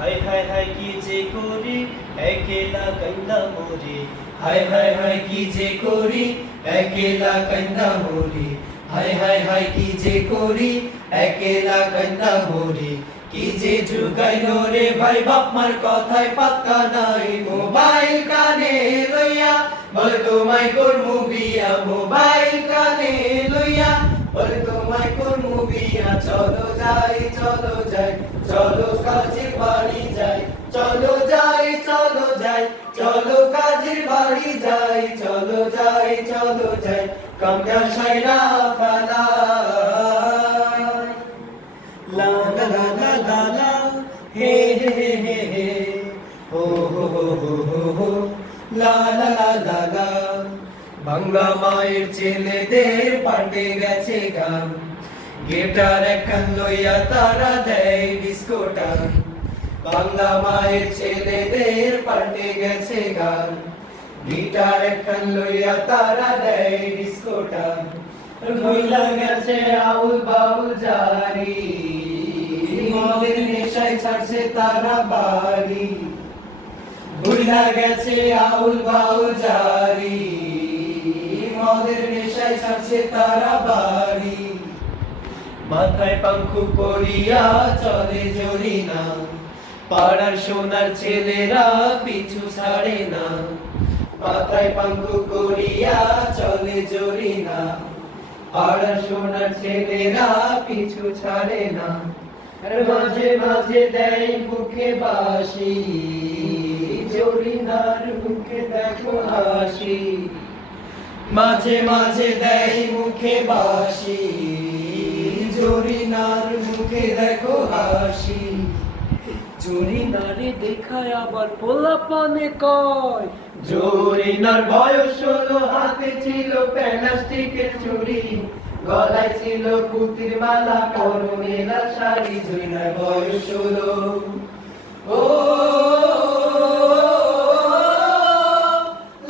হায় হায় হায় কি যে করি একলা কান্দা মরি, হায় হায় হায় কি যে করি একলা কান্দা মরি, হায় হায় হায় কি যে করি একলা কান্দা মরি। কি যে যুগাইলো রে ভাই বাপ মার কথায় পাত্তা নাই, মোবাইল কানে লইয়া বলে তোমায় করমু বিয়া, মোবাইল কানে লইয়া বলে তোমায় করমু বিয়া। চলো যাই চলো যাই চলো কাজের বাড়ি যাই, চলো যাই চলো যাই চলো কাজের বাড়ি যাই, চলো যাই চলো যাই কামড়া সাইরা ফালা। লা লা লা লা লা লা হে হে হে হে হে হো হো হো হো হো হো লা লা লা লা লা। বাংলা মায়ের ছেলেদের পাল্টে গেছে গান, গিটার একখান লইয়া তারা দেয় ডিস্কো টান। বাংলা মায়ের ছেলেদের পাল্টে গেছে গান, গিটার একখান লইয়া তারা দেয় ডিস্কো টান। ভুইলা গেছে আউল বাউল জারি, মদের নেশায় ছাড়ছে তারা বাড়ি। ভুইলা গেছে আউল বাউল জারি, মদের নেশায় ছাড়ছে তারা বাড়ি। মাথায় পাঙ্খু করিয়া চলে জরি না, পাড়ার সোনার ছেলেরা পিছু ছাড়ে না। মাথায় পাঙ্খু করিয়া চলে জরি না, পাড়ার সোনার ছেলেরা পিছু ছাড়ে না। মাঝে মাঝে দেয় মুখে বাসি, জরিনার মুখে দেখো হাসি। মাঝে মাঝে দেয় মুখে বাসি, জরিনার মুখে দেখো হাসি। জরিনারে দেখায় আবার পোলাপানে কয়, জরিনার বয়স 16, হাতে ছিল প্লাস্টিকের চুড়ি, গলায় ছিল পুতির মালা, পরনে লাল শাড়ি। জরিনার বয়স 16, ও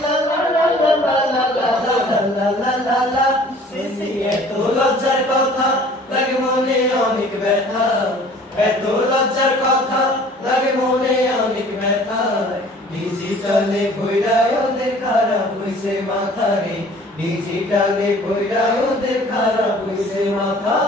লা লা লা লা লা লা লা লা লা লা লা। সিসি এত লজ্জার কথা লাগে মনে অনেক ব্যথা, এত লজ্জার কথা লাগে মনে অনেক ব্যথা। ডিজিটালে ভইরায় ওদের খারাপ হইছে মাথা রে, ডিজিটালে ভইরায় ওদের খারাপ হইছে মাথা।